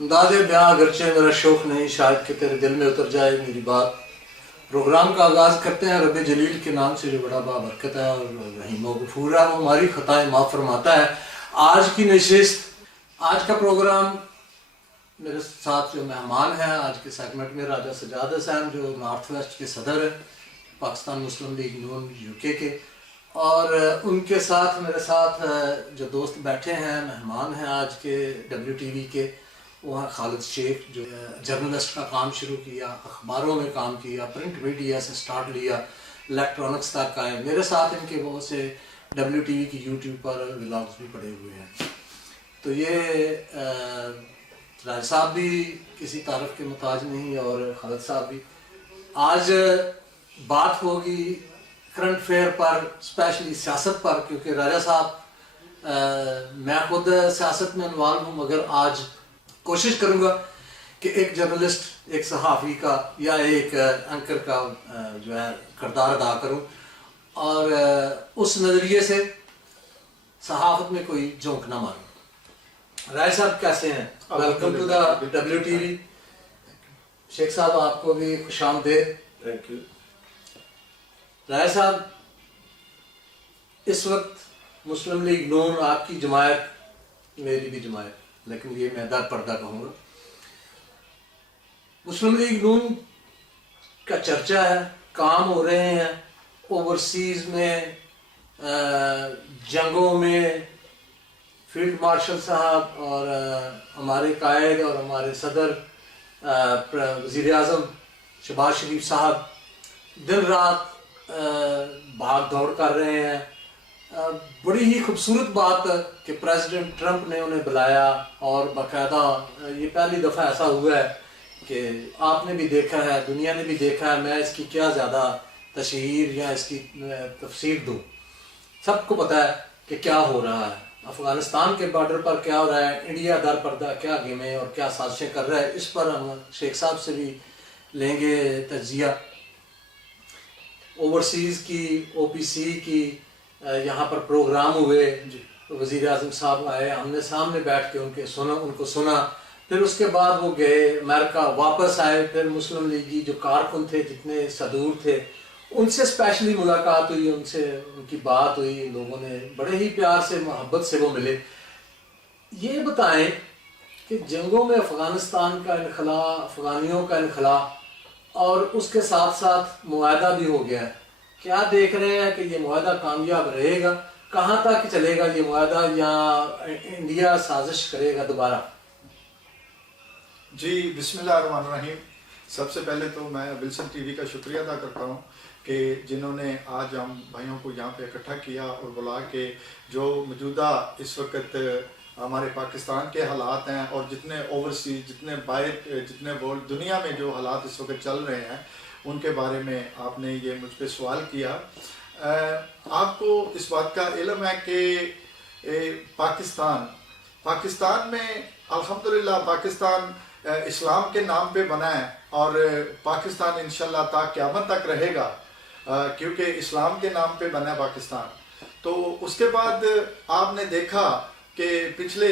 انداز بیاں اگرچہ میرا شوق نہیں، شاید کہ تیرے دل میں اتر جائے میری بات۔ پروگرام کا آغاز کرتے ہیں رب جلیل کے نام سے جو بڑا بابرکت ہے اور رحیم و غفور ہے، وہ ہماری خطائیں معاف فرماتا ہے۔ آج کی نشست، آج کا پروگرام میرے ساتھ جو مہمان ہیں آج کے سیگمنٹ میں، راجہ سجاد حسین جو نارتھ ویسٹ کے صدر ہیں پاکستان مسلم لیگ نون UK کے، اور ان کے ساتھ میرے ساتھ جو دوست بیٹھے ہیں، مہمان ہیں آج کے WTV کے، وہ ہیں خالد شیخ جو جرنلسٹ کا کام شروع کیا، اخباروں میں کام کیا، پرنٹ میڈیا سے سٹارٹ لیا، الیکٹرانکس تک آئے۔ میرے ساتھ ان کے بہت سے WTV کی YouTube پر ولاگز بھی پڑے ہوئے ہیں۔ تو یہ راج صاحب بھی کسی تعارف کے محتاج نہیں اور خالد صاحب بھی۔ آج بات ہوگی کرنٹ افیئر پر، اسپیشلی سیاست پر، کیونکہ راجہ صاحب میں خود سیاست میں انوالو ہوں، مگر آج کوشش کروں گا کہ ایک جرنلسٹ، ایک صحافی کا یا ایک اینکر کا جو ہے کردار ادا کروں، اور اس نظریے سے صحافت میں کوئی جھونک نہ ماروں۔ رائے صاحب کیسے ہیں؟ Welcome to the WTV۔ Sheikh صاحب آپ کو بھی خوش آمدید۔ Thank you. رائے صاحب، اس وقت مسلم لیگ نون آپ کی جماعت، میری بھی جماعت، لیکن یہ میں در پردہ کہوں گا، مسلم لیگ نون کا چرچا ہے، کام ہو رہے ہیں اوورسیز میں، جنگوں میں، فیلڈ مارشل صاحب اور ہمارے قائد اور ہمارے صدر وزیر اعظم شہباز شریف صاحب دن رات بھاگ دوڑ کر رہے ہیں۔ بڑی ہی خوبصورت بات کہ پریزیڈنٹ ٹرمپ نے انہیں بلایا، اور باقاعدہ یہ پہلی دفعہ ایسا ہوا ہے کہ آپ نے بھی دیکھا ہے، دنیا نے بھی دیکھا ہے، میں اس کی کیا زیادہ تشہیر یا اس کی تفسیر دوں۔ سب کو پتہ ہے کہ کیا ہو رہا ہے، افغانستان کے بارڈر پر کیا ہو رہا ہے، انڈیا در پردہ کیا گیمیں اور کیا سازشیں کر رہا ہے۔ اس پر ہم شیخ صاحب سے بھی لیں گے تجزیہ۔ اوورسیز کی، OPC کی یہاں پر پروگرام ہوئے، وزیر اعظم صاحب آئے، ہم نے سامنے بیٹھ کے ان کو سنا، پھر اس کے بعد وہ گئے امریکہ، واپس آئے، پھر مسلم لیگی جو کارکن تھے، جتنے صدور تھے، ان سے اسپیشلی ملاقات ہوئی، ان سے ان کی بات ہوئی، لوگوں نے بڑے ہی پیار سے، محبت سے وہ ملے۔ یہ بتائیں کہ جنگوں میں افغانستان کا انخلا، افغانیوں کا انخلا، اور اس کے ساتھ ساتھ معاہدہ بھی ہو گیا ہے، کیا دیکھ رہے ہیں کہ یہ معاہدہ کامیاب رہے گا؟ کہاں تک چلے گا یہ معاہدہ، یا انڈیا سازش کرے گا دوبارہ؟ جی بسم اللہ الرحمن الرحیم۔ سب سے پہلے تو میں ولسن TV کا شکریہ ادا کرتا ہوں کہ جنہوں نے آج ہم بھائیوں کو یہاں پہ اکٹھا کیا اور بلا کے جو موجودہ اس وقت ہمارے پاکستان کے حالات ہیں، اور جتنے اوورسیز، جتنے باہر، جتنے ورلڈ دنیا میں جو حالات اس وقت چل رہے ہیں، ان کے بارے میں آپ نے یہ مجھ پہ سوال کیا۔ آپ کو اس بات کا علم ہے کہ پاکستان میں الحمدللہ پاکستان اسلام کے نام پہ بنا ہے، اور پاکستان انشاءاللہ تا قیامت تک رہے گا، کیونکہ اسلام کے نام پہ بنا ہے پاکستان۔ تو اس کے بعد آپ نے دیکھا کہ پچھلے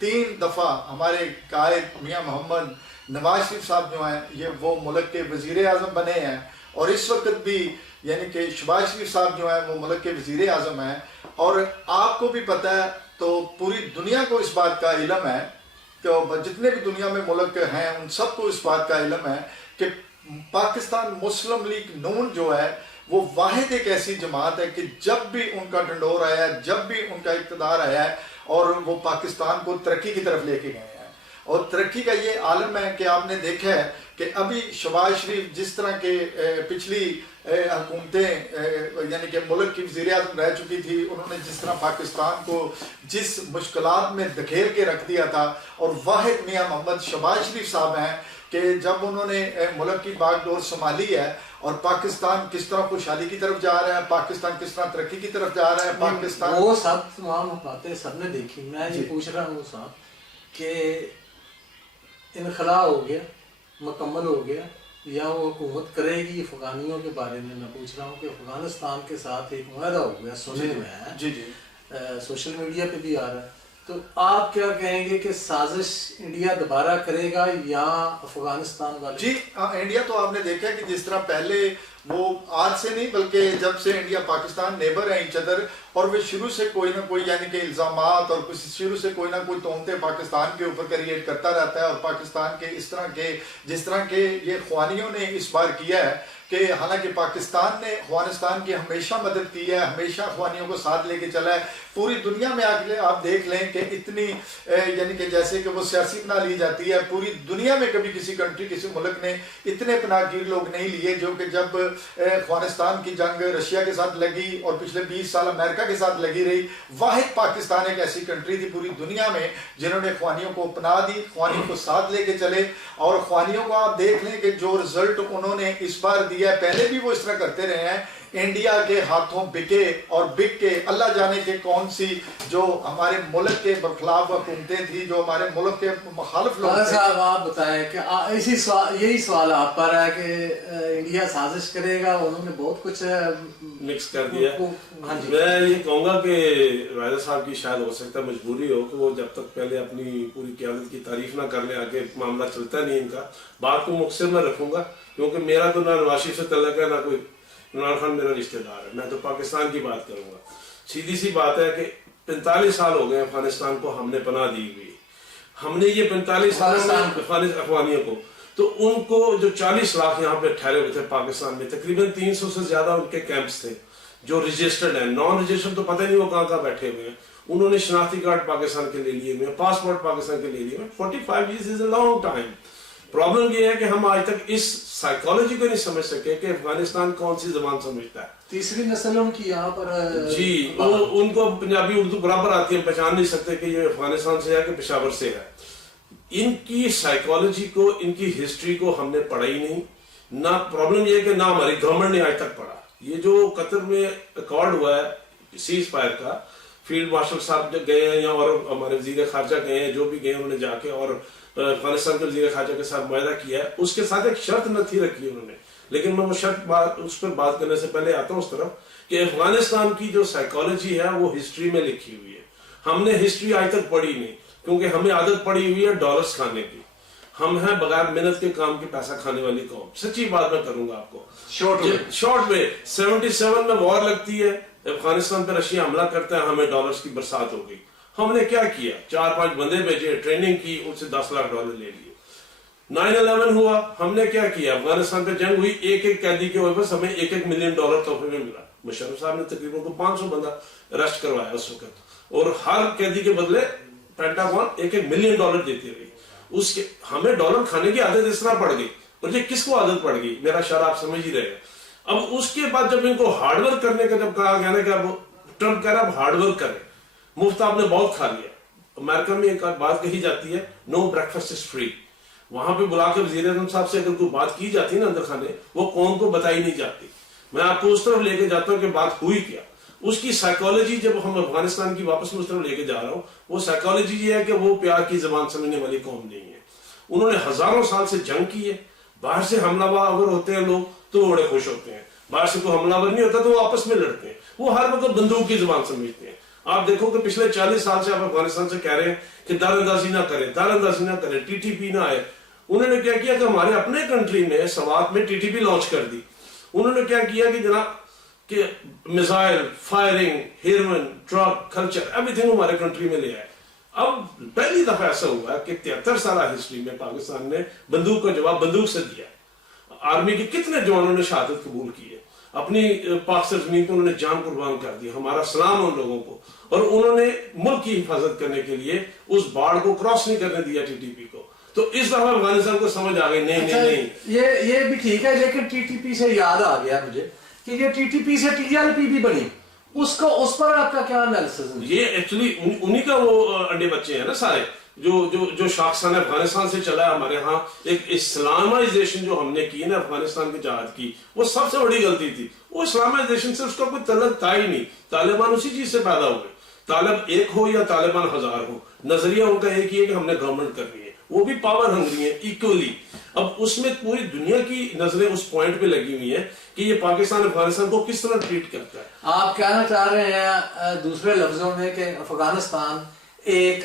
3 دفعہ ہمارے قائد میاں محمد نواز شریف صاحب جو ہیں، یہ وہ ملک کے وزیر اعظم بنے ہیں، اور اس وقت بھی یعنی کہ شہباز شریف صاحب جو ہیں وہ ملک کے وزیر اعظم ہیں۔ اور آپ کو بھی پتہ ہے، تو پوری دنیا کو اس بات کا علم ہے، تو جتنے بھی دنیا میں ملک ہیں ان سب کو اس بات کا علم ہے کہ پاکستان مسلم لیگ نون جو ہے وہ واحد ایک ایسی جماعت ہے کہ جب بھی ان کا ڈنڈور آیا ہے، جب بھی ان کا اقتدار آیا ہے، اور وہ پاکستان کو ترقی کی طرف لے کے گئے ہیں۔ اور ترقی کا یہ عالم ہے کہ آپ نے دیکھا ہے کہ ابھی شہباز شریف جس طرح کے پچھلی حکومتیں یعنی کہ ملک کی وزیر اعظم رہ چکی تھی، انہوں نے جس طرح پاکستان کو جس مشکلات میں دھکیل کے رکھ دیا تھا، اور واحد میاں محمد شہباز شریف صاحب ہیں کہ جب انہوں نے ملک کی باغ ڈور سنبھالی ہے، اور پاکستان کس طرح خوشحالی کی طرف جا رہا ہے، پاکستان کس طرح ترقی کی طرف جا رہا ہے، پاکستان وہ سب تمام باتیں سب نے دیکھی۔ میں یہ پوچھ رہا ہوں صاحب کہ انخلا ہو گیا، مکمل ہو گیا، یا وہ حکومت کرے گی افغانیوں کے بارے میں پوچھ رہا ہوں کہ افغانستان کے ساتھ ایک معاہدہ ہو گیا، سنے ہوئے ہیں، جی سوشل میڈیا پہ بھی آ رہا ہے، تو آپ کیا کہیں گے کہ سازش انڈیا دوبارہ کرے گا یا افغانستان والے؟ جی انڈیا تو آپ نے دیکھا کہ جس طرح پہلے وہ آج سے نہیں بلکہ جب سے انڈیا پاکستان نیبر ہے ایچ ادر، اور وہ شروع سے کوئی نہ کوئی یعنی کہ الزامات اور شروع سے کوئی نہ کوئی تہمتیں پاکستان کے اوپر کریٹ کرتا رہتا ہے، اور پاکستان کے اس طرح کے جس طرح کے یہ خوانیوں نے اس بار کیا ہے کہ حالانکہ پاکستان نے افغانستان کی ہمیشہ مدد کی ہے، ہمیشہ افغانیوں کو ساتھ لے کے چلا ہے، پوری دنیا میں آپ دیکھ لیں کہ اتنی یعنی کہ جیسے کہ وہ سیاسی پناہ لی جاتی ہے، پوری دنیا میں کبھی کسی کنٹری کسی ملک نے اتنے پناہ گیر لوگ نہیں لیے، جو کہ جب افغانستان کی جنگ رشیا کے ساتھ لگی اور پچھلے 20 سال امریکہ کے ساتھ لگی رہی، واحد پاکستان ایک ایسی کنٹری تھی پوری دنیا میں جنہوں نے خوانیوں کو پناہ دی، خوانیوں کو ساتھ لے کے چلے، اور خوانیوں کو آپ دیکھ لیں کہ جو رزلٹ انہوں نے اس بار دیا ہے، پہلے بھی وہ اس طرح کرتے رہے ہیں، انڈیا کے ہاتھوں بکے اور بک کے اللہ جانے کے کون سی جو ہمارے ملک کے برخلاف حکومتیں تھی، جو ہمارے ملک کے مخالف لوگ تھے۔ صاحب آپ بتائیں کہ یہی سوال آپ پر ہے کہ انڈیا سازش کرے گا، انہوں نے بہت کچھ مکس کر دیا۔ ہاں جی، میں یہ کہوں گا کہ راجہ صاحب کی شاید ہو سکتا ہے مجبوری ہو کہ وہ جب تک پہلے اپنی پوری قیادت کی تعریف نہ کر لیں، آگے معاملہ چلتا نہیں ان کا۔ بات کو مختصر میں رکھوں گا کیونکہ میرا تو نہ نواز شریف سے تعلق ہے نہ کوئی عمران خان میرا رشتہ دار ہے، میں تو پاکستان کی بات کروں گا۔ سیدھی سی بات ہے کہ 45 سال ہو گئے افغانستان کو ہم نے پناہ دی ہوئی، ہم نے یہ 45 سال افغانیوں کو، تو ان کو جو 40 لاکھ یہاں پہ ٹھہرے ہوئے تھے پاکستان میں، تقریباً 300 سے زیادہ ان کے کیمپس تھے جو رجسٹرڈ ہیں، نان رجسٹرڈ تو پتہ نہیں وہ کہاں کہاں بیٹھے ہوئے ہیں، انہوں نے شناختی کارڈ پاکستان کے لے لیے ہوئے ہیں، پاسپورٹ پاکستان کے لے لیے ہوئے ہیں۔ 45 years is a long time۔ Problem یہ ہے کہ ہم آج تک اس سائیکالوجی کو نہیں سمجھ سکے کہ افغانستان کون سی زبان سمجھتا ہے۔ تیسری نسل ان کی یہاں پر جی، ان کو پنجابی اردو برابر آتی ہے، پہچان نہیں سکتے کہ یہ افغانستان سے ہے کہ پشاور سے ہے۔ ان کی سائیکالوجی کو، ان کی ہسٹری کو ہم نے پڑھا ہی نہیں، نہ پرابلم یہ ہے کہ نہ ہماری گورنمنٹ نے آج تک پڑھا۔ یہ جو قطر میں ایکارڈ ہوا ہے سیز فائر کا، فیلڈ مارشل صاحب گئے ہیں یا اور ہمارے وزیر خارجہ گئے ہیں، جو بھی گئے انہوں نے جا کے اور افغانستان کے وزیر خارجہ کے ساتھ معاہدہ کیا ہے، اس کے ساتھ ایک شرط نہ تھی رکھی انہوں نے، لیکن میں وہ شرط اس پر بات کرنے سے پہلے آتا ہوں اس طرف کہ افغانستان کی جو سائیکالوجی ہے وہ ہسٹری میں لکھی ہوئی ہے۔ ہم نے ہسٹری آج تک پڑھی نہیں کیونکہ ہمیں عادت پڑی ہوئی ہے ڈالرز کھانے کی، ہم ہیں بغیر محنت کے کام کے پیسہ کھانے والی قوم۔ سچی بات میں کروں گا آپ کو شارٹ میں 77 میں وار لگتی ہے، افغانستان پہ رشیا حملہ کرتا ہے، ہمیں ڈالرز کی برسات ہو گئی۔ ہم نے کیا کیا؟ 4-5 بندے بھیجے، ٹریننگ کی، ان سے $10 لاکھ لے لیے۔ 9/11 ہوا، ہم نے کیا کیا؟ افغانستان پہ جنگ ہوئی، ایک قیدی کے اوپر ہمیں $1 ملین تحفے میں ملا۔ مشرف صاحب نے تقریباً 500 بندہ اریسٹ کروایا اس وقت، اور ہر قیدی کے بدلے پینٹاگون $1 ملین دیتی رہی۔ اس کے ہمیں ڈالر کھانے کی عادت اس طرح پڑ گئی، اور یہ کس کو عادت پڑ گئی؟ میرا اشارہ آپ سمجھ ہی رہے ہیں۔ اب اس کے بعد جب ان کو ہارڈ ورک کرنے کا جب کہا گیا نا کہ اب ٹرمپ کہہ رہا اب ہارڈ ورک کریں، مفت آپ نے بہت کھا لیا۔ امریکہ میں ایک بات کہی جاتی ہے، نو بریکفاسٹ از فری۔ وہاں پہ بلا کے وزیر اعظم صاحب سے اگر کوئی بات کی جاتی ہے نا اندر خانے، وہ قوم کو بتائی نہیں جاتی۔ میں آپ کو اس طرف لے کے جاتا ہوں کہ بات ہوئی کیا۔ اس کی سائیکالوجی جب ہم افغانستان کی واپس میں اس طرف لے کے جا رہا ہوں، وہ سائیکالوجی یہ ہے کہ وہ پیار کی زبان سمجھنے والی قوم نہیں ہے۔ انہوں نے ہزاروں سال سے جنگ کی ہے، باہر سے حملہ آور ہوتے ہیں لوگ تو وہ بڑے خوش ہوتے ہیں، باہر سے کوئی حملہ آور نہیں ہوتا تو وہ آپس میں لڑتے ہیں، وہ ہر وقت بندوق کی زبان سمجھتے ہیں۔ آپ دیکھو کہ پچھلے 40 سال سے آپ افغانستان سے کہہ رہے ہیں کہ دار اندازی نہ کریں، دار اندازی نہ کریں، ٹی ٹی پی نہ آئے۔ انہوں نے کیا کیا کہ ہمارے اپنے کنٹری میں سوات میں ٹی ٹی پی لانچ کر دی۔ انہوں نے کیا کیا کہ جناب کہ missile, firing, heroin, drug culture everything ہمارے کنٹری میں لے آئے۔ اب پہلی دفعہ ایسا ہوا کہ 73 سالہ ہسٹری میں پاکستان نے بندوق کا جواب بندوق سے دیا۔ آرمی کے کتنے جوانوں نے شہادت قبول کی ہے، اپنی پاک سرزمین کو انہوں نے جان قربان کر دی۔ ہمارا سلام ان لوگوں کو، اور انہوں نے ملک کی حفاظت کرنے کے لیے اس باڑ کو کراس نہیں کرنے دیا ٹی ٹی پی کو۔ تو اس دفعہ افغانستان کو سمجھ آ گئی نہیں نہیں نہیں یہ بھی ٹھیک ہے، لیکن ٹی ٹی پی سے یاد آ گیا مجھے کہ یہ ٹی ٹی پی سے ٹی ایل پی بھی بنی، اس پر آپ کا کیا انالیسس ہے؟ یہ ایکچولی انہی کا وہ انڈے بچے ہیں نا سارے، جو شاخسانہ افغانستان سے چلا ہے ہمارے ہاں۔ ایک اسلامائزیشن جو ہم نے کی نا افغانستان کے جہاد کی، وہ سب سے بڑی غلطی تھی۔ وہ اسلامائزیشن سے اس کا کوئی تعلق تھا ہی نہیں۔ طالبان اسی چیز سے پیدا ہوئے، طالب ایک ہو یا طالبان 1000 ہو، نظریہ ان کا ایک ہی ہے کہ ہم نے گورنمنٹ کرنی ہے، وہ بھی پاور ہنگری ہیں ایکولی۔ اب اس میں پوری دنیا کی نظریں اس پوائنٹ پہ لگی ہوئی ہیں کہ یہ پاکستان افغانستان کو کس طرح ٹریٹ کرتا ہے۔ آپ کہنا چاہ رہے ہیں دوسرے لفظوں میں کہ افغانستان ایک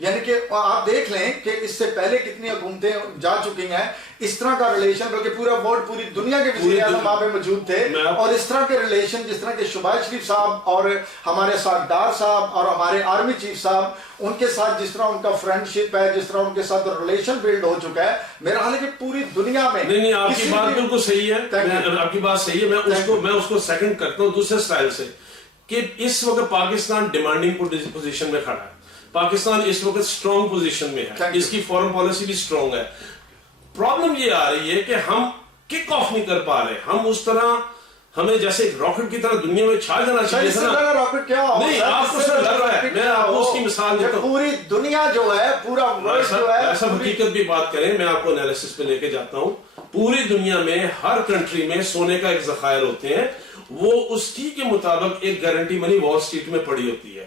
یعنی کہ آپ دیکھ لیں کہ اس سے پہلے کتنی حکومتیں جا چکی ہیں, اس طرح کا ریلیشن, بلکہ پورا ورلڈ, پوری دنیا کے وزیر اعظم وہاں پہ موجود تھے, اور اس طرح کے ریلیشن جس طرح کے شہباز شریف صاحب اور ہمارے ساکھدار صاحب اور ہمارے آرمی چیف صاحب, ان کے ساتھ جس طرح ان کا فرینڈ شپ ہے, جس طرح ان کے ساتھ ریلیشن بلڈ ہو چکا ہے, میرا حال ہے کہ پوری دنیا میں نہیں آپ کی بات بالکل صحیح ہے, آپ کی بات صحیح ہے, میں اس کو سیکنڈ کرتا ہوں دوسرے سٹائل سے کہ اس وقت پاکستان ڈیمانڈنگ پوزیشن میں کھڑا ہے, پاکستان اس وقت اسٹرانگ پوزیشن میں ہے, اس کی فورن پالیسی بھی اسٹرانگ ہے. پرابلم یہ آ رہی ہے کہ ہم کک آف نہیں کر پا رہے, ہم اس طرح ہمیں جیسے ایک راکٹ کی طرح دنیا میں چھا جانا چاہیے تھا. راکٹ کیا نہیں آپ کو سر لگ رہا ہے, میں آپ کو اس کی مثال دیتا ہوں. پوری دنیا جو ہے, پورا ورلڈ جو ہے, ایسا حقیقت بھی بات کریں, میں آپ کو انالیسس پہ لے کے جاتا ہوں. پوری دنیا میں ہر کنٹری میں سونے کا ایک ذخائر ہوتے ہیں, وہ اس کی کے مطابق ایک گارنٹی منی وال اسٹریٹ میں پڑی ہوتی ہے.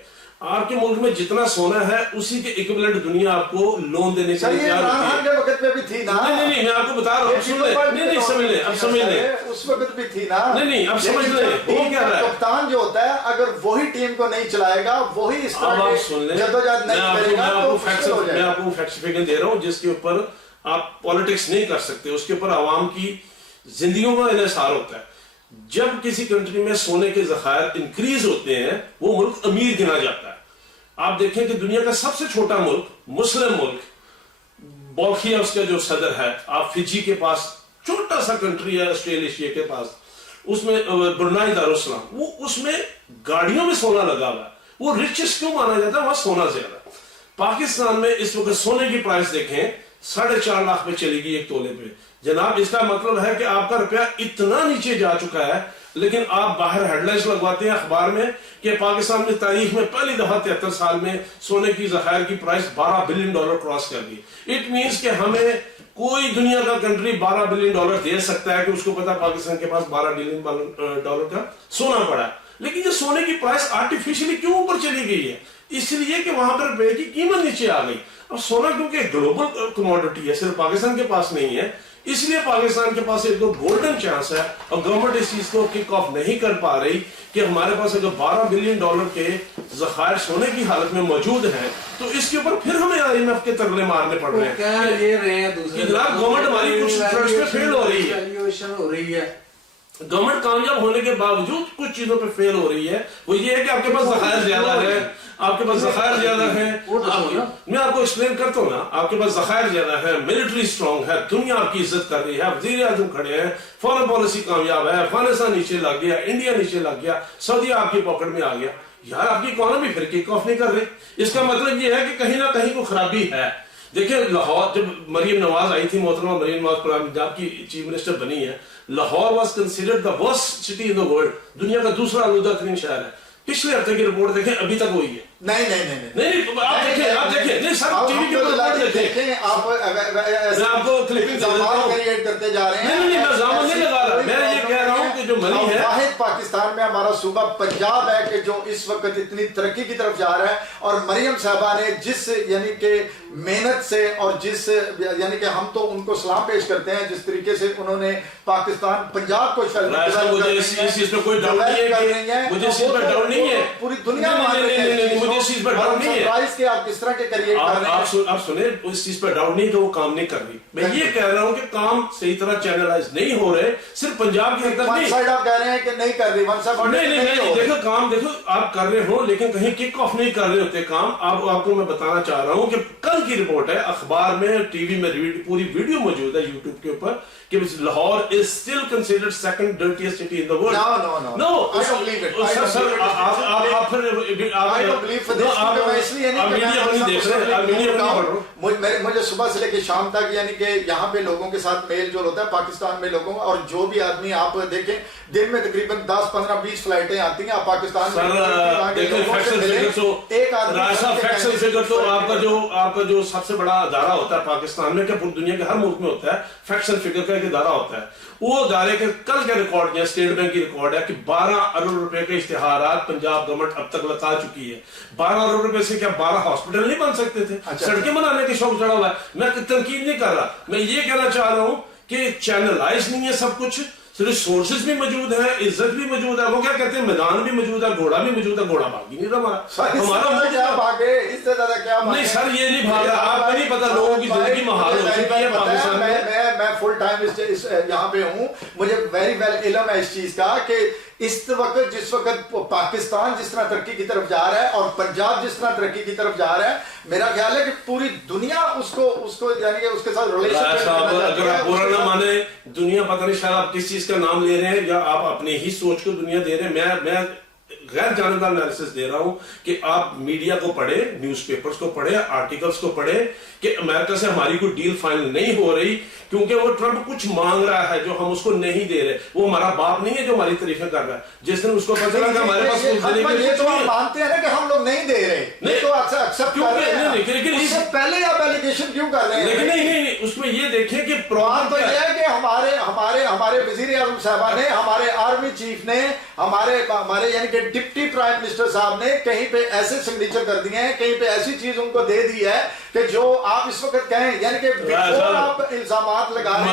آپ کے ملک میں جتنا سونا ہے اسی کے ایکویولنٹ دنیا آپ کو لون دینے کے لیے تیار ہوتی ہے. وقت میں بھی تھی نا, نہیں میں آپ کو بتا رہا ہوں, سن لیں, نہیں سمجھ لیں, اب سمجھ لیں, اس وقت بھی تھی نا, نہیں اب سمجھ لیں, ہو کیا رہا ہے. کپتان جو ہوتا ہے اگر وہی ٹیم کو نہیں چلائے گا, وہی اس طرح جدوجہد نہیں کرے گا, تو مشکل ہو جائے گا. میں آپ کو فیکٹ فگر دے رہا ہوں جس کے اوپر آپ پالیٹکس نہیں کر سکتے, اس کے اوپر عوام کی زندگیوں کا انحصار ہوتا ہے. جب کسی کنٹری میں سونے کے ذخائر انکریز ہوتے ہیں, وہ ملک امیر گنا جاتا ہے. آپ دیکھیں کہ دنیا کا سب سے چھوٹا ملک, مسلم ملک, بولکھیا اس کا جو صدر ہے, آپ فجی کے پاس چھوٹا سا کنٹری ہے آسٹریلیشیا کے پاس, اس میں برنائی دارالسلام, وہ اس میں گاڑیوں میں سونا لگا ہوا ہے. وہ ریچسٹ کیوں مانا جاتا ہے, وہاں سونا زیادہ. پاکستان میں اس وقت سونے کی پرائس دیکھیں 4.5 لاکھ پہ چلے گی ایک تولے پہ. جناب اس کا مطلب ہے کہ آپ کا روپیہ اتنا نیچے جا چکا ہے, لیکن آپ باہر ہیڈ لائنز لگواتے ہیں اخبار میں کہ پاکستان میں تاریخ میں پہلی دفعہ 73 سال میں سونے کی ذخائر کی پرائس $12 بلین کراس کر گئی. اٹ مینس کہ ہمیں کوئی دنیا کا کنٹری $12 بلین دے سکتا ہے کہ اس کو پتا پاکستان کے پاس $12 بلین کا سونا پڑا ہے. لیکن یہ سونے کی پرائس آرٹیفیشلی کیوں اوپر چلی گئی ہے؟ اس لیے کہ وہاں پر روپے کی قیمت نیچے آ گئی. اب سونا کیونکہ گلوبل کموڈٹی ہے, صرف پاکستان کے پاس نہیں ہے, اس لیے پاکستان کے پاس ایک گولڈن چانس ہے, اور گورنمنٹ اس چیز کو کک آف نہیں کر پا رہی کہ ہمارے پاس اگر $12 بلین کے ذخائر سونے کی حالت میں موجود ہیں, تو اس کے اوپر پھر ہمیں IMF کے ترلے مارنے پڑ رہے ہیں. گورنمنٹ ہماری کچھ فرنٹس پہ فیل ہو رہی ہے, گورنمنٹ کامیاب ہونے کے باوجود کچھ چیزوں پہ فیل ہو رہی ہے. وہ یہ ہے کہ آپ کے پاس ذخائر زیادہ ہے, آپ کے پاس ذخائر زیادہ ہے, میں آپ کو ایکسپلین کرتا ہوں نا, آپ کے پاس ذخائر زیادہ ہے, ملٹری سٹرونگ ہے, دنیا آپ کی عزت کر رہی ہے, وزیر اعظم کھڑے ہیں, فورن پالیسی کامیاب ہے, افغانستان نیچے لگ گیا, انڈیا نیچے لگ گیا, سعودیہ آپ کی پاکٹ میں آ گیا. یار آپ کی اکانومی پھر کک آف نہیں کر رہی. اس کا مطلب یہ ہے کہ کہیں نہ کہیں کوئی خرابی ہے. دیکھیں لاہور, جب مریم نواز آئی تھی, محترمہ مریم نواز پنجاب کی چیف منسٹر بنی ہے, Lahore was considered the worst city in the world, دنیا کا دوسرا آلودہ ترین شہر ہے. پچھلے ہفتے کی رپورٹ دیکھیں, ابھی تک وہی ہے. نہیں آپ دیکھیں نہیں سر, ٹی وی کے اوپر دیکھیں, آپ کو کلپنگ کرتے جا رہے ہیں. نہیں میں زامن نہیں لگا رہا, میں یہ کہہ رہا ہوں کہ جو منی ہے, واحد پاکستان میں ہمارا صوبہ پنجاب ہے کہ جو اس وقت اتنی ترقی کی طرف جا رہا ہے. اور مریم صاحبہ نے جس یعنی کہ محنت سے, اور جس یعنی کہ ہم تو ان کو سلام پیش کرتے ہیں, جس طریقے سے انہوں نے پاکستان پنجاب کو مجھے اس چیز پہ کوئی ڈاؤٹ نہیں ہے, مجھے اس چیز پہ ڈاؤٹ نہیں ہے, پوری دنیا مجھے اس چیز پہ ڈاؤٹ نہیں ہے. آپ کس طرح کے کریے آپ سنیں, اس چیز پہ ڈاؤٹ نہیں کہ وہ کام نہیں کر رہی. میں یہ کہہ رہا ہوں کہ کام صحیح طرح چینلائز نہیں ہو رہے, صرف پنجاب کی حد تک نہیں. آپ کہہ رہے ہیں کہ نہیں کر رہی, نہیں دیکھو کام, دیکھو آپ کر رہے ہو لیکن کہیں کک آف نہیں کر رہے ہوتے کام. آپ کو میں بتانا چاہ رہا ہوں کہ کل کی رپورٹ ہے, اخبار میں, ٹی وی میں پوری ویڈیو موجود ہے یوٹیوب کے اوپر, کہ Lahore is still considered second dirtiest city in the world. No, I don't believe it. سر آپ پھر I don't believe for this, میں اس لیے نہیں مجھے صبح سے لے کے شام تک یعنی کہ یہاں پہ لوگوں کے ساتھ میل جول ہوتا ہے, پاکستان میں لوگوں, اور جو بھی آدمی آپ دیکھیں دن میں تقریباً 10, 15, 20 فلائٹیں آتی ہیں. آپ پاکستان آپ کا جو سب سے بڑا ادارہ ہوتا ہے پاکستان میں, کہ پوری دنیا کے ہر ملک میں ہوتا ہے, فیکٹس اینڈ فگر کا ایک ادارہ ہوتا ہے. وہ ادارے کے کل کے ریکارڈ, یا اسٹیٹ بینک کی ریکارڈ ہے کہ 12 ارب روپے کے اشتہارات پنجاب گورنمنٹ اب تک لگا چکی ہے. 12 ارب روپے سے کیا 12 ہاسپٹل نہیں بن سکتے تھے؟ سڑکیں بنانے کے شوق چڑھا ہوا ہے. میں تنقید نہیں کر رہا, میں یہ کہنا چاہ رہا ہوں کہ چینلائز نہیں ہے سب کچھ, ریسورسز بھی موجود ہیں, عزت بھی موجود ہے, وہ کیا کہتے ہیں میدان بھی موجود ہے, گھوڑا بھی موجود ہے, گھوڑا بھاگ ہی نہیں رہا ہمارا کیا بھاگے اس سے زیادہ کیا بھاگے؟ نہیں سر یہ نہیں بھاگا, آپ کو نہیں پتا لوگوں کی زندگی محال ہو چکی ہے پاکستان میں. میں فل ٹائم یہاں پہ ہوں, مجھے ویری ویل علم ہے اس چیز کا کہ اس وقت جس وقت پاکستان جس طرح ترقی کی طرف جا رہا ہے اور پنجاب جس طرح ترقی کی طرف جا رہا ہے, میرا خیال ہے کہ پوری دنیا اس کو یعنی کہ اس کے ساتھ ریلیشن. اگر آپ برا نہ مانے, دنیا پتہ نہیں شاید آپ کس چیز کا نام لے رہے ہیں یا آپ اپنی ہی سوچ کو دنیا دے رہے ہیں. میں غیر جانبدار انالیسس دے رہا ہوں کہ آپ میڈیا کو پڑھیں, نیوز پیپرز کو پڑھیں, آرٹیکلز کو پڑھیں کہ امریکہ سے ہماری کوئی ڈیل فائنل نہیں ہو رہی کیونکہ وہ ٹرمپ کچھ مانگ رہا ہے جو ہم اس کو نہیں دے رہے. وہ ہمارا باپ نہیں ہے جو ہماری تعریفیں کر رہا ہے. جس دن اس کو پتہ چلا کہ ہمارے پاس کچھ دینے کے لیے تو ہم مانتے ہیں نا کہ ہم لوگ نہیں دے رہے, نہیں تو ایکسپٹ کر رہے ہیں, لیکن اس سے پہلے آپ ایلیگیشن کیوں کر رہے ہیں؟ لیکن نہیں اس میں یہ دیکھیں کہ پرابلم تو یہ ہے کہ ہمارے وزیر اعظم صاحبہ نے, ہمارے آرمی چیف نے, ہمارے یعنی کہ ڈپٹی پرائم منسٹر صاحب نے کہیں پہ ایسے سگنیچر کر دیے ہیں, کہیں پہ ایسی چیز ان کو دے دی ہے کہ جو آپ اس وقت کہیں یعنی کہ آپ الزامات لگا رہے ہیں.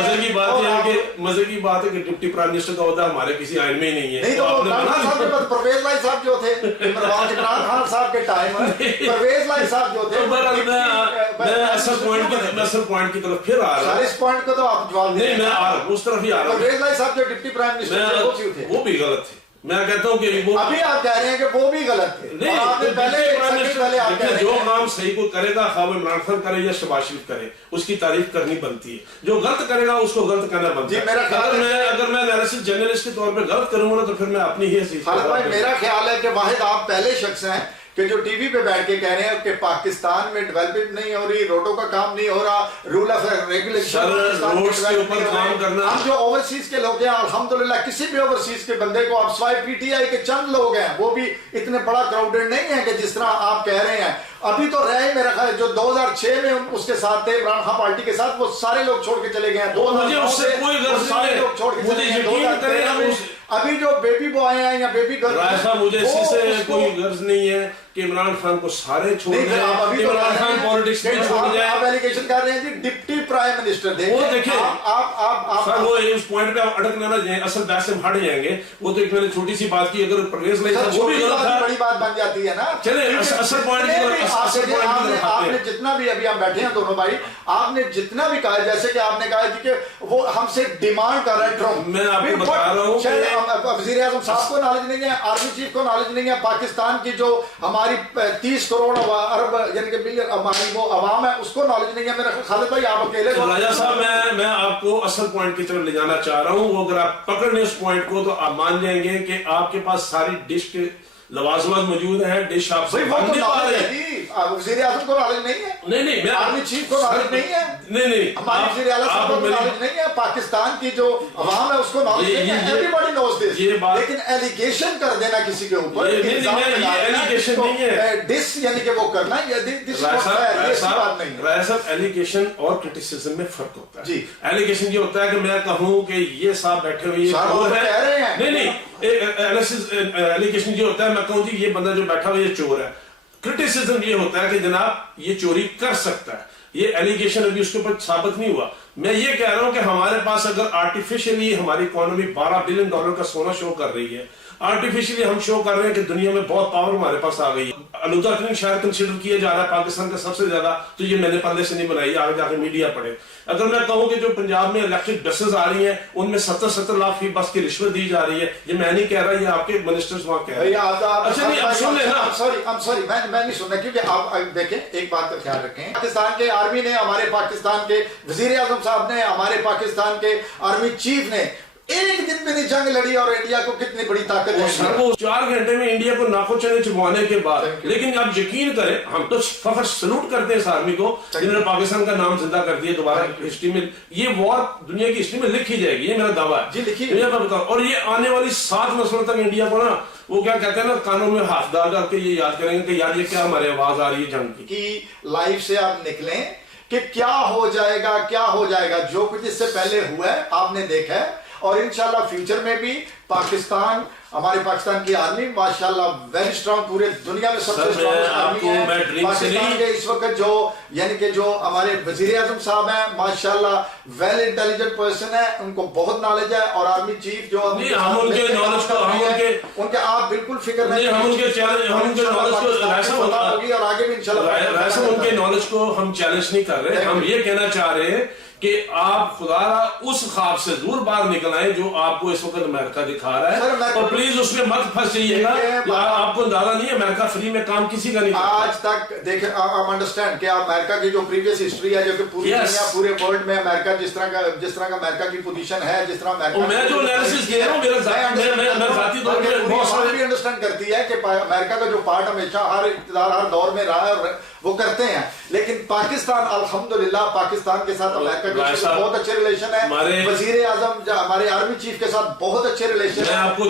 مزے کی بات ہے کہ ڈپٹی پرائم منسٹر کا عہدہ ہمارے کسی آئین میں ہی نہیں ہے. نہیں تو پرویز لائی صاحب جو تھے, عمران خان صاحب کے ٹائم پرویز لائی صاحب جو تھے, میں اصل پوائنٹ کی طرف پھر آ رہا ہوں. اس پوائنٹ کو تو آپ جواب نہیں, میں آ رہا ہوں اس طرف ہی آ رہا ہوں. پرویز لائی صاحب جو ڈپٹی پرائم منسٹر تھے وہ بھی غلط تھے. میں کہتا ہوں کہ وہ ابھی آپ کہہ رہے ہیں کہ وہ بھی غلط تھے. نہیں, جو کام صحیح کو کرے گا, خواہ عمران خان کرے یا شہباز شریف کرے, اس کی تعریف کرنی بنتی ہے. جو غلط کرے گا اس کو غلط کرنا بنتا ہے. اگر میں انالیسس جرنلسٹ کے طور پہ غلط کروں گا تو پھر میں اپنی ہی حیثیت. میرا خیال ہے کہ واحد آپ پہلے شخص ہیں کہ جو ٹی وی پہ بیٹھ کے کہہ رہے ہیں کہ پاکستان میں ڈیولپمنٹ نہیں ہو رہی, روڈوں کا کام نہیں ہو رہا, رول آف ریگولیشن روڈز کے اوپر کام کرنا. ہم جو اوورسیز کے لوگ ہیں الحمدللہ, کسی بھی اوورسیز کے بندے کو آپ سوائے پی ٹی آئی کے چند لوگ ہیں, وہ بھی اتنے بڑا کراؤڈڈ نہیں ہے کہ جس طرح آپ کہہ رہے ہیں. ابھی تو رہے میرا خیال جو 2006 میں اس کے ساتھ تھے عمران خان پارٹی کے ساتھ, وہ سارے لوگ چھوڑ کے چلے گئے ہیں. مجھے اس سے کوئی غرض نہیں ہے. ابھی جو بیبی بوائے ہیں یا بیبی گرل, رائے صاحب مجھے اسی سے کوئی غرض نہیں ہے کہ عمران خان کو سارے چھوڑ دیں, عمران خان پالیٹکس میں چھوڑ جائیں. آپ ایلیگیشن کر رہے ہیں جی ڈپٹی پرائم منسٹر دیکھیں, وہ دیکھیں آپ سر وہ اس پوائنٹ پہ اٹکنا نہ جائیں, اصل بحث سے ہٹ جائیں گے. وہ تو ایک میں نے چھوٹی سی بات کی, اگر پرویز لائی صاحب وہ بھی غلط تھا, بڑی بات بن جاتی ہے نا. چلیں اصل پوائنٹ کی طرف آپ نے جتنا بھی, ابھی ہم بیٹھے ہیں دونوں بھائی, آپ نے جتنا بھی کہا, جیسے کہ آپ نے کہا کہ وہ ہم سے ڈیمانڈ کر رہا ہے ٹرمپ. میں آپ کو بتا رہا ہوں وزیر اعظم صاحب کو نالج نہیں ہے, آرمی چیف کو نالج نہیں ہے, پاکستان کی جو ہماری 30 کروڑ ارب یعنی کہ ملین ہماری وہ عوام ہے اس کو نالج نہیں ہے. میرا خالد بھائی آپ اکیلے. راجہ صاحب میں آپ کو اصل پوائنٹ کی طرف لے جانا چاہ رہا ہوں. وہ اگر آپ پکڑ لیں اس پوائنٹ کو تو آپ مان جائیں گے کہ آپ کے پاس ساری ڈش کے لوازمات موجود ہیں, ڈش آپ سے بن نہیں پا رہے ہیں. وزیر اعظم کو نالج نہیں ہے, نہیں آرمی چیف کو نالج نہیں ہے, نہیں ہمارے وزیر اعلیٰ صاحب کو نالج نہیں ہے, پاکستان کی جو عوام ہے اس کو نالج نہیں ہے. ایوریباڈی نوز دس. لیکن ایلیگیشن کر دینا کسی کے اوپر, ایلیگیشن نہیں ہے, ڈس یعنی کہ وہ کرنا, رائے صاحب ایلیگیشن اور کرٹیسزم میں فرق ہوتا ہے. جی, ایلیگیشن یہ ہوتا ہے کہ میں کہوں کہ یہ صاحب بیٹھے ہوئے نہیں, ایلیگیشن یہ ہوتا ہے میں کہوں جی یہ بندہ جو بیٹھا ہوا یہ چور ہے. کرٹیسزم یہ ہوتا ہے کہ جناب یہ چوری کر سکتا ہے. یہ ایلیگیشن ابھی اس کے اوپر ثابت نہیں ہوا. میں یہ کہہ رہا ہوں کہ ہمارے پاس اگر آرٹیفیشلی ہماری اکانومی $12 بلین کا سونا شو کر رہی ہے, آرٹیفیشلی ہم شو کر رہے ہیں کہ دنیا میں بہت پاور ہمارے پاس آ گئی ہے, آلودہ ترین شہر کنسیڈر کیا جا رہا ہے پاکستان کا سب سے زیادہ, تو یہ میں نے پردے سے نہیں بنائی, آگے جا کے میڈیا پڑھے. اگر میں کہوں کہ جو پنجاب میں الیکٹرک بسز آ رہی ہیں ان میں 70 لاکھ فی بس کی رشوت دی جا رہی ہے, یہ میں نہیں کہہ رہا, یہ آپ کے منسٹرز وہاں کہہ رہے ہیں. اچھا نہیں, اب سن لینا. سوری میں نہیں سننا, کیونکہ آپ دیکھیں ایک بات کا خیال رکھیں, پاکستان کے آرمی نے, ہمارے پاکستان کے وزیر اعظم صاحب نے, ہمارے پاکستان کے آرمی چیف نے ایک دن میں نہیں جنگ لڑی اور انڈیا کو کتنی بڑی طاقت ہے. سر وہ 4 گھنٹے میں انڈیا کو ناکو چنے چبوانے کے بعد, لیکن آپ یقین کریں ہم تو فخر سلوٹ کرتے ہیں اس آرمی کو جنہوں نے پاکستان کا نام زندہ کر دیا دوبارہ ہسٹری میں. یہ وار دنیا کی ہسٹری میں لکھی جائے گی, یہ میرا دعویٰ ہے. جی لکھیے. اور یہ آنے والی 7 نسلوں تک انڈیا کو نا وہ کیا کہتے ہیں نا کانوں میں ہاتھ ڈال کر کے یہ یاد کریں گے کہ یار یہ کیا ہمارے آواز آ رہی ہے جنگ کی. لائف سے آپ نکلیں کہ کیا ہو جائے گا, کیا ہو جائے گا. جو کچھ اس سے پہلے ہوا ہے آپ نے دیکھا ہے, اور انشاءاللہ فیوچر میں بھی پاکستان، ہمارے پاکستان کی آرمی ماشاءاللہ ویری اسٹرانگ، پورے دنیا میں سب سے اسٹرانگ آرمی ہے پاکستان کے اس وقت. جو یعنی کہ جو ہمارے وزیر اعظم صاحب ہیں ماشاءاللہ ویل انٹیلیجنٹ پرسن ہے، ان کو بہت نالج ہے. اور آرمی چیف جو ہم ان کے نالج کو ان کے آپ بالکل فکر نہیں، ہم ان کے نالج کو ہوگی اور آگے بھی انشاءاللہ ان کے نالج کو ہم چیلنج نہیں کر رہے. ہم یہ کہنا چاہ رہے ہیں کہ آپ خدا اس خواب سے ضرور باہر نکل آئے جو آپ کو اس وقت امریکہ دکھا رہا ہے، اور پلیز اس میں مت پھنس جائیے گا. آپ کو اندازہ نہیں ہے امریکہ فری میں کام کسی کا نہیں کرتا. آج تک دیکھیں آپ انڈرسٹینڈ کہ امریکہ کی جو پریویس ہسٹری ہے، جو کہ پوری دنیا پورے ورلڈ میں امریکہ جس طرح کا امریکہ کی پوزیشن ہے، جس طرح امریکہ میں جو انالیسس کیا ہوں میرا ذاتی طور پہ بہت سارے بھی انڈرسٹینڈ کرتی ہے کہ امریکہ کا جو پارٹ ہمیشہ ہر اقتدار ہر دور میں رہا ہے وہ کرتے ہیں، لیکن پاکستان الحمدللہ پاکستان کے ساتھ امریکہ کے بہت اچھے ریلیشن ہے. وزیر اعظم ہمارے آرمی چیف کے ساتھ بہت اچھے ریلیشن میں ہے. آپ کو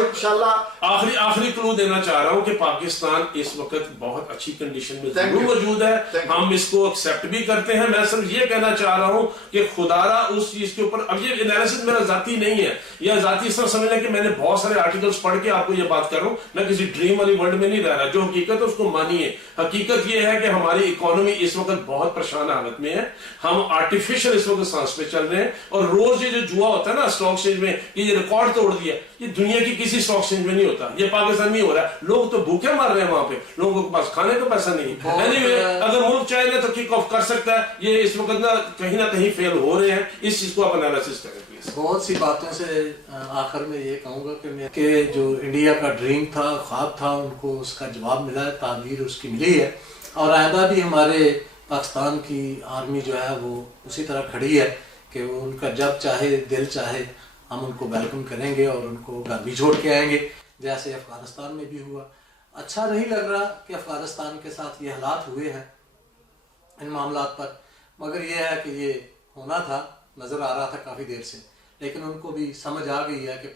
انشاءاللہ آخری کلو دینا چاہ رہا ہوں کہ پاکستان اس وقت بہت اچھی کنڈیشن میں ضرور موجود ہے. ہم اس کو ایکسپٹ بھی کرتے ہیں. میں صرف یہ کہنا چاہ رہا ہوں کہ خدا را اس چیز کے اوپر، اب یہ انالیسس میرا ذاتی نہیں ہے یا ذاتی اس طرح سمجھ لیں کہ میں نے بہت سارے آرٹیکلز پڑھ کے آپ کو یہ بات کر رہا ہوں. میں کسی ڈریم والی ورلڈ میں نہیں رہ رہا. جو حقیقت ہے اس کو مانیے. حقیقت یہ ہے کہ ہماری اکانومی اس وقت بہت پریشان حالت میں ہے. ہم آرٹیفیشل اس وقت سانس پہ چل رہے ہیں، اور روز یہ جو جوا ہوتا ہے نا اسٹاک ایکسچینج میں، یہ ریکارڈ توڑ دیا، یہ دنیا کی کسی اسٹاک ایکسچینج میں نہیں ہوتا. یہ پاکستان میں ہو رہا ہے. لوگ تو بھوکے مر رہے ہیں وہاں پہ، لوگوں کے پاس کھانے کا پیسہ نہیں. Anyway, اگر ملک چاہے نا تو کک آف کر سکتا ہے. یہ اس وقت نہ کہیں فیل ہو رہے ہیں. اس چیز کو آپ انالیسس کریں پلیز. بہت سی باتوں سے آخر میں یہ کہوں گا کہ جو انڈیا کا ڈریم تھا، خواب تھا، ان کو اس کا جواب ملا ہے، تعبیر اس کی ملی ہے. اور آئندہ بھی ہمارے پاکستان کی آرمی جو ہے وہ اسی طرح کھڑی ہے کہ وہ ان کا جب چاہے دل چاہے ہم ان کو ویلکم کریں گے اور ان کو گھر بھی چھوڑ کے آئیں گے، جیسے افغانستان میں بھی ہوا. اچھا نہیں لگ رہا کہ افغانستان کے ساتھ یہ حالات ہوئے ہیں ان معاملات پر، مگر یہ ہے کہ یہ ہونا تھا، نظر آ رہا تھا کافی دیر سے. لیکن ان کو بھی سمجھ آ گئی ہے کہ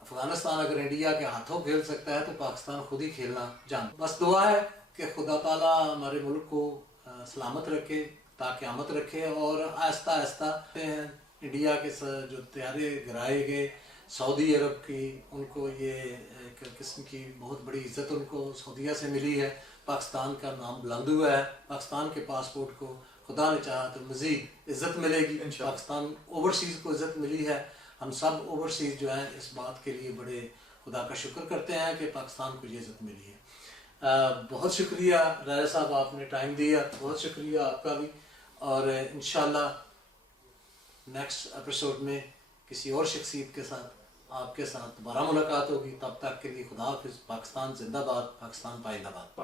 افغانستان اگر انڈیا کے ہاتھوں کھیل سکتا ہے تو پاکستان خود ہی کھیلنا جان. بس دعا ہے کہ خدا تعالیٰ ہمارے ملک کو سلامت رکھے، قیامت رکھے، اور آہستہ آہستہ انڈیا کے جو طیارے گرائے گئے سعودی عرب کی، ان کو یہ ایک قسم کی بہت بڑی عزت ان کو سعودیہ سے ملی ہے. پاکستان کا نام بلند ہوا ہے. پاکستان کے پاسپورٹ کو خدا نے چاہا تو مزید عزت ملے گی. پاکستان اوورسیز کو عزت ملی ہے. ہم سب اوورسیز جو ہیں اس بات کے لیے بڑے خدا کا شکر کرتے ہیں کہ پاکستان کو یہ عزت ملی ہے. بہت شکریہ راجہ صاحب، آپ نے ٹائم دیا. بہت شکریہ آپ کا بھی. اور انشاءاللہ نیکسٹ ایپیسوڈ میں کسی اور شخصیت کے ساتھ آپ کے ساتھ دوبارہ ملاقات ہوگی. تب تک کے لیے خدا حافظ. پاکستان زندہ باد. پاکستان پائندہ باد.